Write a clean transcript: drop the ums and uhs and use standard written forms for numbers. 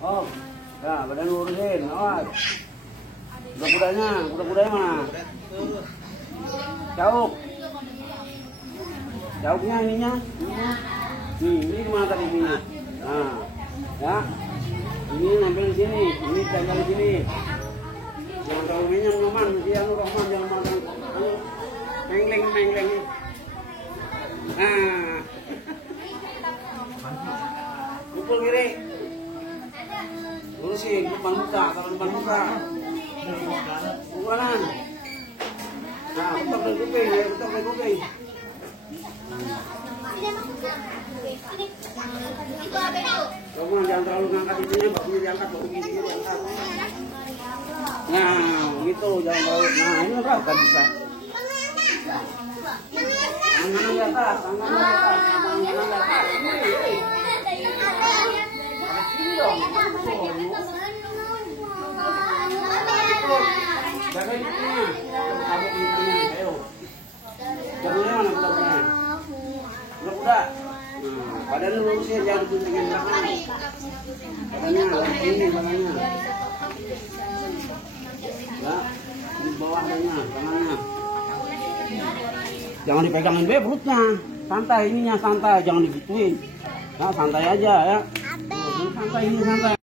Oh, ya badan lurusin, awas. Kuda-kudanya mana? Cauk. Cauknya ininya. Ini kemana tadi ininya? Nah, ya. Ini nempel di sini, ini tempel di sini. Jangan terlalu minyak Roman, mesti anu Roman jangan makan anu mengleng. Nah. Pukul kiri. Lurusin depan muka, kalau depan muka. Pukul kanan. Nah, putar dari kuping, ya, putar dari kuping. Roman jangan terlalu ngangkat itunya, bakunya diangkat, baku gini diangkat. Nah, gitu jangan terlalu. Nah, ini kan bisa. Tangan di atas, tangan di atas, tangan di atas. Jaga itunya, sabuk itunya, ayo. Jadinya mana kuda-kudanya? Kuda-kuda. Nah, badannya lurusin, jangan diguntingin belakang. Badannya, ini badannya. Ya, di bawah tangannya. Jangan dipegangin perutnya, santai ininya santai, jangan digituin. Nah, santai aja ya. Santai ini santai.